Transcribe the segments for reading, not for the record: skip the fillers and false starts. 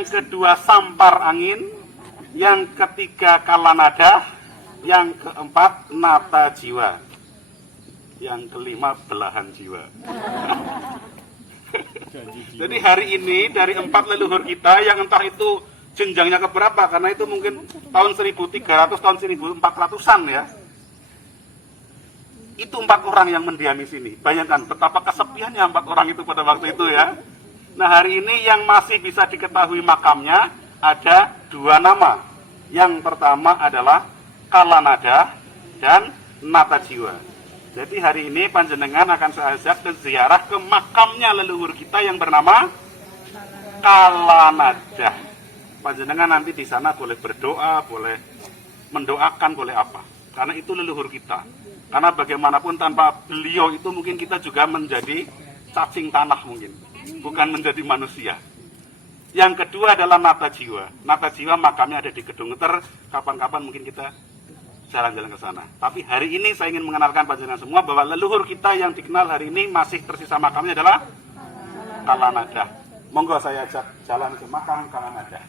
yang kedua sampar angin, yang ketiga kalanada, yang keempat nata jiwa, yang kelima belahan jiwa. Jadi hari ini dari 4 leluhur kita yang entah itu jenjangnya keberapa, karena itu mungkin tahun 1300, tahun 1400-an ya. Itu 4 orang yang mendiami sini. Bayangkan betapa kesepiannya 4 orang itu pada waktu itu ya. Nah hari ini yang masih bisa diketahui makamnya ada 2 nama. Yang pertama adalah Kalanada dan Nata Jiwa. Jadi hari ini panjenengan akan saya ajak ke ziarah ke makamnya leluhur kita yang bernama Kalanada. Panjenengan nanti di sana boleh berdoa, boleh mendoakan, boleh apa. Karena itu leluhur kita. Karena bagaimanapun tanpa beliau itu mungkin kita juga menjadi cacing tanah mungkin. Bukan menjadi manusia. Yang kedua adalah Nata Jiwa. Nata Jiwa makamnya ada di Gedung Ngeter. Kapan-kapan mungkin kita jalan-jalan ke sana. Tapi hari ini saya ingin mengenalkan panjenengan semua bahwa leluhur kita yang dikenal hari ini masih tersisa makamnya adalah Kalanada. Monggo saya ajak jalan ke makam Kalanada.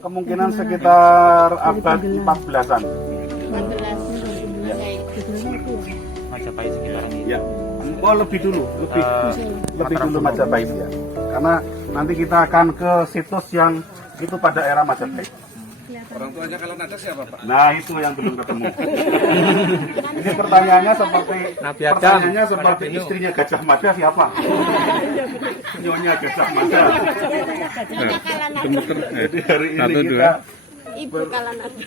Kemungkinan sekitar abad 14-an. 14. Ya. Majapahit sekitaran ini. Ya. Oh lebih dulu, lebih dulu Majapahit ya. Karena nanti kita akan ke situs yang itu pada era Majapahit. Orang tuanya kalau nada siapa Pak? Nah itu yang belum ketemu. Ini pertanyaannya seperti istrinya Gajah Mada siapa? Nyonya Gajah Mada. Jadi hari ini kita Ibu Kalanada.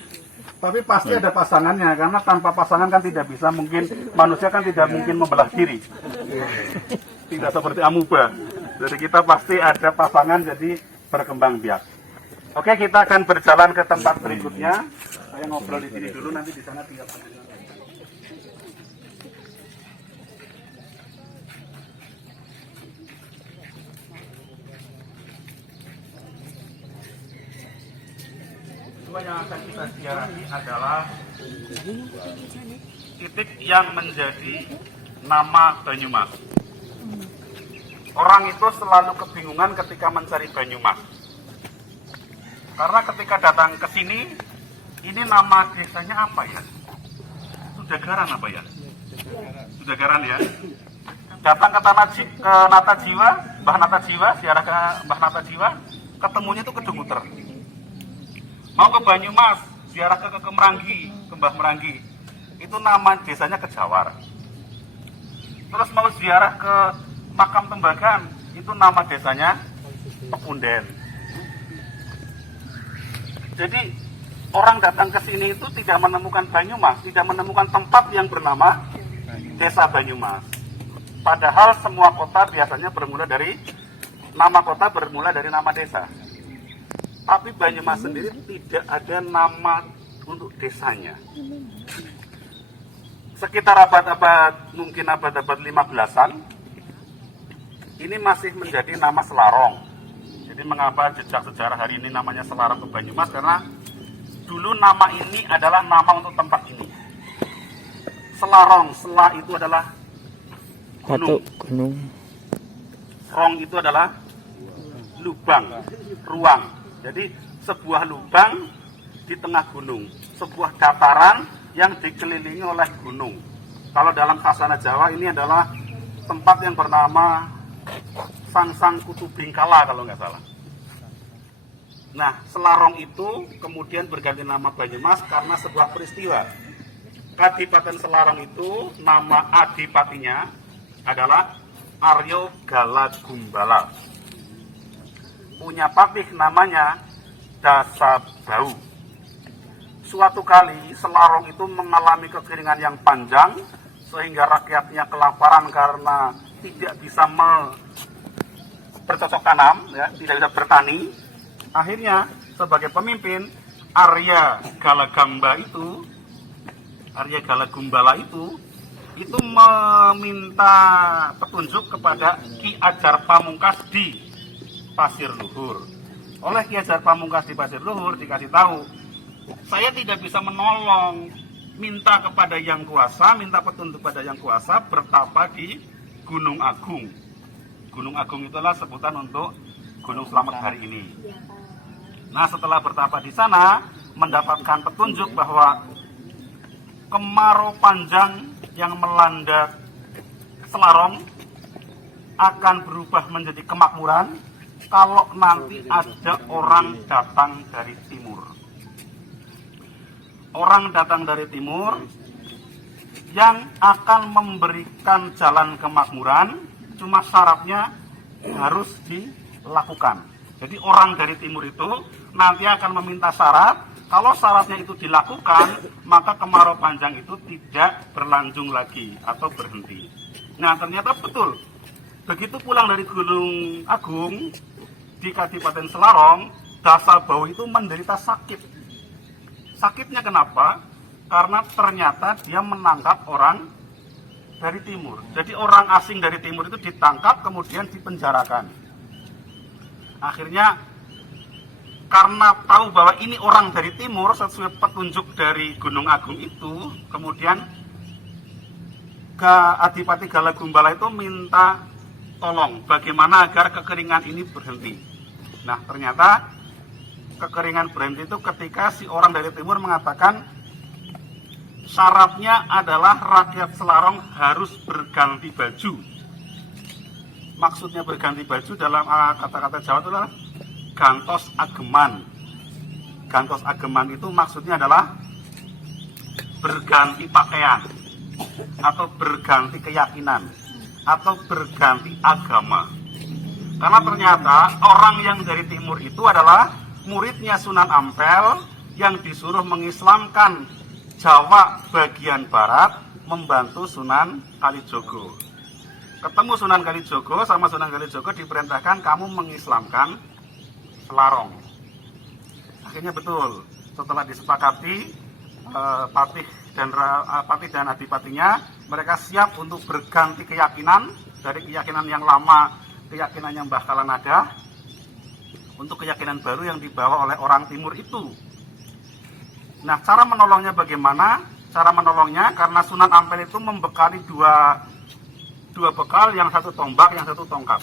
tapi pasti ada pasangannya karena tanpa pasangan kan tidak bisa mungkin manusia kan tidak mungkin membelah diri. Tidak seperti amuba. Jadi kita pasti ada pasangan jadi berkembang biak. Oke, kita akan berjalan ke tempat berikutnya. Saya ngobrol di sini dulu, nanti di sana tinggal panjenengan. Dua yang akan kita ziarahi adalah titik yang menjadi nama Banyumas. Orang itu selalu kebingungan ketika mencari Banyumas. Karena ketika datang ke sini, ini nama desanya apa ya? Sudagaran apa ya? Sudagaran ya. Datang ke Nata Jiwa, Mbah Nata Jiwa, ziarah ke Mbah Nata Jiwa, ketemunya itu ke Gedung Ngeter. Mau ke Banyumas, ziarah ke Merangi, ke Mbah Merangi. Itu nama desanya Kejawar. Terus mau ziarah ke Makam Tembagan, itu nama desanya Pepunden. Jadi orang datang ke sini itu tidak menemukan Banyumas, tidak menemukan tempat yang bernama Desa Banyumas. Padahal semua kota biasanya bermula dari nama kota bermula dari nama desa. Tapi Banyumas sendiri tidak ada nama untuk desanya. Sekitar mungkin abad-abad 15-an, ini masih menjadi nama Selarong. Jadi mengapa jejak sejarah hari ini namanya Selarong ke Banyumas? Karena dulu nama ini adalah nama untuk tempat ini. Selarong, Sela itu adalah gunung. Rong itu adalah lubang, ruang. Jadi sebuah lubang di tengah gunung, sebuah dataran yang dikelilingi oleh gunung. Kalau dalam khasana Jawa ini adalah tempat yang bernama Sangsang Kutu Bingkala kalau nggak salah. Nah, Selarong itu kemudian berganti nama Banyumas karena sebuah peristiwa. Kadipaten Selarong itu nama adipatinya adalah Aryo Galagumbala. Punya patih namanya Dasabau. Suatu kali Selarong itu mengalami kekeringan yang panjang sehingga rakyatnya kelaparan karena tidak bisa bercocok tanam, ya, tidak bisa bertani. Akhirnya sebagai pemimpin Arya Galagumbala itu meminta petunjuk kepada Ki Ajar Pamungkas di Pasir Luhur. Oleh Ki Ajar Pamungkas di Pasir Luhur dikasih tahu, saya tidak bisa menolong, minta kepada Yang Kuasa, minta petunjuk kepada Yang Kuasa bertapa di Gunung Agung. Gunung Agung itulah sebutan untuk Gunung Slamet hari ini. Nah, setelah bertapa di sana, mendapatkan petunjuk bahwa kemarau panjang yang melanda Selarong akan berubah menjadi kemakmuran kalau nanti ada orang datang dari timur. Orang datang dari timur yang akan memberikan jalan kemakmuran, cuma syaratnya harus dilakukan. Jadi orang dari timur itu nanti akan meminta syarat, kalau syaratnya itu dilakukan, maka kemarau panjang itu tidak berlanjung lagi atau berhenti. Nah, ternyata betul. Begitu pulang dari Gunung Agung di Kadipaten Selarong, Dasabau itu menderita sakit. Sakitnya kenapa? Karena ternyata dia menangkap orang dari timur. Jadi orang asing dari timur itu ditangkap kemudian dipenjarakan. Akhirnya karena tahu bahwa ini orang dari timur sesuai petunjuk dari Gunung Agung itu, kemudian Adipati Galagumbala itu minta tolong bagaimana agar kekeringan ini berhenti. Nah, ternyata kekeringan berhenti itu ketika si orang dari timur mengatakan syaratnya adalah rakyat Selarong harus berganti baju. Maksudnya berganti baju dalam kata-kata Jawa itu adalah gantos ageman. Gantos ageman itu maksudnya adalah berganti pakaian atau berganti keyakinan atau berganti agama. Karena ternyata orang yang dari timur itu adalah muridnya Sunan Ampel yang disuruh mengislamkan Jawa bagian barat membantu Sunan Kalijogo. Ketemu Sunan Kalijogo, sama Sunan Kalijogo diperintahkan kamu mengislamkan Selarong. Akhirnya betul, setelah disepakati Patih dan adipatinya, mereka siap untuk berganti keyakinan dari keyakinan yang lama, keyakinan yang bakalan ada, untuk keyakinan baru yang dibawa oleh orang timur itu. Nah, cara menolongnya bagaimana? Cara menolongnya karena Sunan Ampel itu membekali dua bekal, yang satu tombak, yang satu tongkat.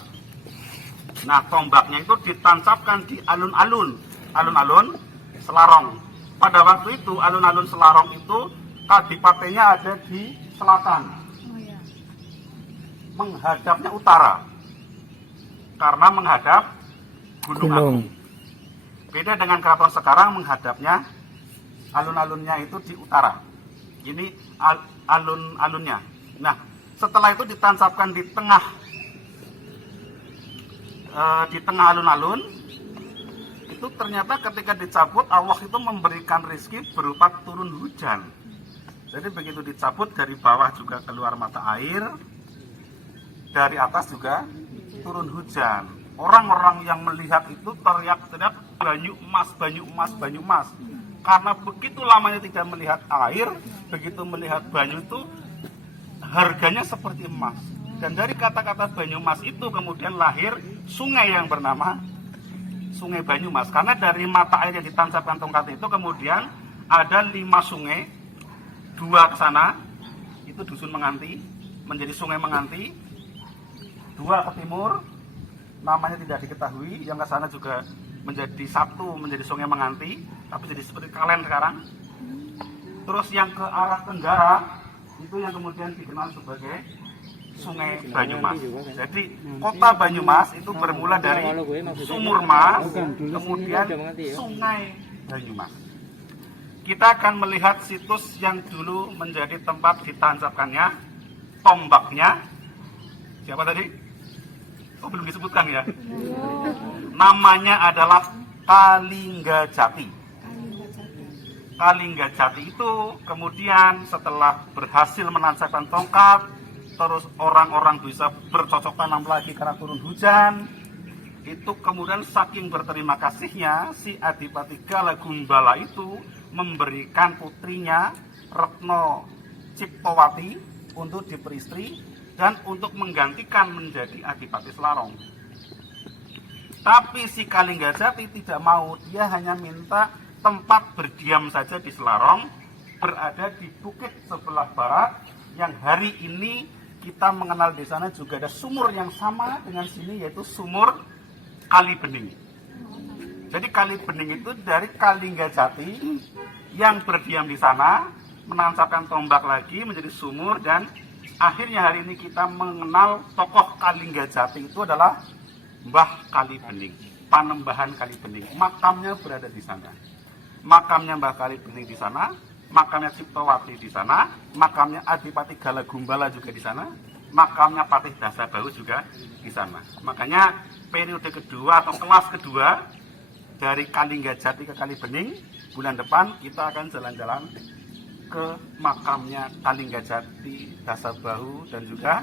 Nah, tombaknya itu ditancapkan di alun-alun Selarong. Pada waktu itu alun-alun Selarong itu kadipatennya ada di selatan, menghadapnya utara, karena menghadap Gunung Agung. Beda dengan keraton sekarang menghadapnya alun-alunnya itu di utara. Ini alun-alunnya. Nah, setelah itu ditancapkan di tengah alun-alun, itu ternyata ketika dicabut Allah itu memberikan rezeki berupa turun hujan. Jadi begitu dicabut dari bawah juga keluar mata air, dari atas juga turun hujan. Orang-orang yang melihat itu teriak-teriak banyu emas, banyu emas, banyu emas. Karena begitu lamanya tidak melihat air, begitu melihat banyu itu harganya seperti emas. Dan dari kata-kata Banyumas itu kemudian lahir sungai yang bernama Sungai Banyumas. Karena dari mata air yang ditancapkan tongkat itu kemudian ada 5 sungai, 2 ke sana, itu Dusun Menganti, menjadi Sungai Menganti. 2 ke timur, namanya tidak diketahui, yang ke sana juga menjadi satu, menjadi Sungai Menganti, tapi jadi seperti Kalen sekarang. Terus yang ke arah tenggara, itu yang kemudian dikenal sebagai Sungai Banyumas. Jadi kota Banyumas itu bermula dari Sumur Mas, kemudian Sungai Banyumas. Kita akan melihat situs yang dulu menjadi tempat ditancapkannya tombaknya. Siapa tadi? Oh, belum disebutkan ya. Namanya adalah Kalinggajati. Kalinggajati itu kemudian setelah berhasil menancapkan tongkat, terus orang-orang bisa bercocok tanam lagi karena turun hujan. Itu kemudian saking berterima kasihnya, si Adipati Galagumbala itu memberikan putrinya Retno Ciptowati untuk diperistri dan untuk menggantikan menjadi Adipati Selarong. Tapi si Kalinggajati tidak mau, dia hanya minta tempat berdiam saja di Selarong, berada di bukit sebelah barat yang hari ini kita mengenal di sana juga ada sumur yang sama dengan sini, yaitu sumur Kali Bening. Jadi Kali Bening itu dari Kalinggajati yang berdiam di sana, menancapkan tombak lagi menjadi sumur, dan akhirnya hari ini kita mengenal tokoh Kalinggajati itu adalah Mbah Kali Bening, Panembahan Kali Bening. Makamnya berada di sana. Makamnya Mbah Kali Bening di sana, makamnya Ciptowati di sana, makamnya Adipati Galagumbala juga di sana, makamnya Patih Dasabahu juga di sana. Makanya periode kedua atau kelas kedua dari Kalinggajati ke Kali Bening, bulan depan kita akan jalan-jalan ke makamnya Kalinggajati, Dasabahu, dan juga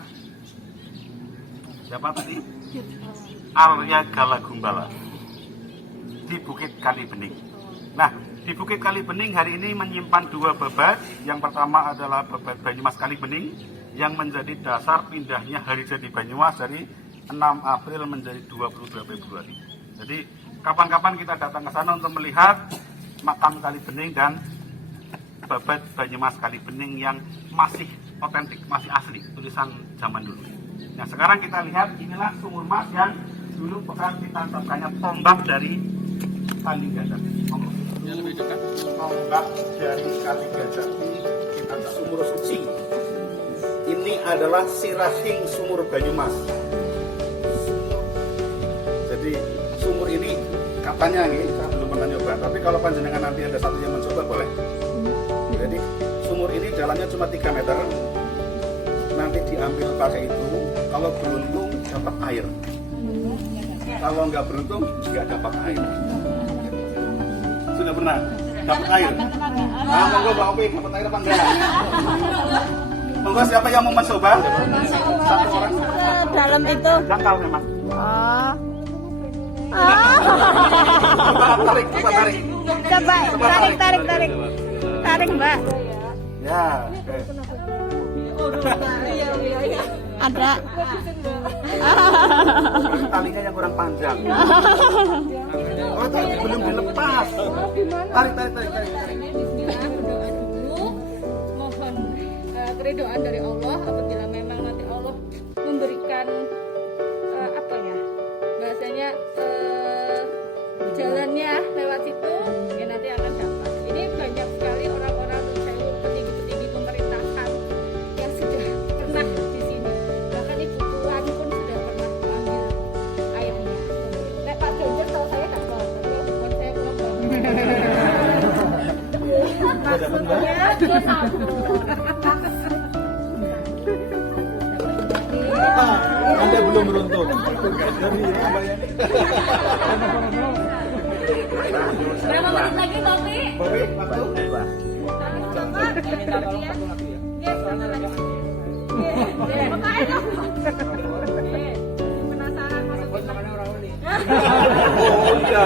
siapa tadi? Arya Galagumbala di Bukit Kali Bening. Nah, di Bukit Kali Bening hari ini menyimpan dua babat. Yang pertama adalah babat Banyumas Kali Bening yang menjadi dasar pindahnya hari jadi Banyumas dari 6 April menjadi 22 Februari. Jadi kapan-kapan kita datang ke sana untuk melihat makam Kali Bening dan babat Banyumas Kali Bening yang masih otentik, masih asli, tulisan zaman dulu. Nah, sekarang kita lihat inilah sumur mas yang dulu bekas ditancapkannya tombak dari Kalinggajati. Tombak dari Kalinggajati, kita ke sumur suci. Ini adalah Sirahing Sumur Banyumas. Jadi sumur ini katanya nih, saya belum pernah nyoba, tapi kalau panjenengan nanti ada satu yang mencoba boleh. Jadi sumur ini jalannya cuma 3 meter. Nanti diambil pakai itu, kalau beruntung dapat air. Kalau nggak beruntung nggak dapat air. Sudah pernah dapat air? Nah, monggo Mbak Opi, dapat air apa enggak? Monggo siapa yang mau mencoba? Satu orang. Dalam itu. Dangkal memang. Oh. Coba tarik, coba tarik. Coba tarik. Tarik, Mbak. Ya, oke. Ada. Talinya yang kurang panjang. Oh, itu belum dilepas. Tarik. Bismillah, berdoa dulu, mohon keridhaan dari Allah. Apabila memang nanti Allah memberikan apa ya bahasanya jalannya lewat situ, ya nanti akan dapat. Ini banyak sekali orang-orang petinggi-petinggi pemerintahan yang sudah pernah di sini. Bahkan Ibu Puan pun sudah pernah mengambil airnya. Nek Pak Ganjar tahu saya nggak tahu, tapi Ibu Puan saya belum tahu. Maksudnya dia sambung. Anda belum beruntung. Berapa menit lagi, Bobi? Bobi, waktu? Penasaran masuk Oh iya.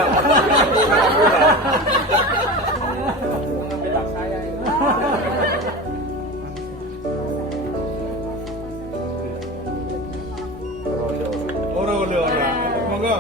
Ora. Monggo.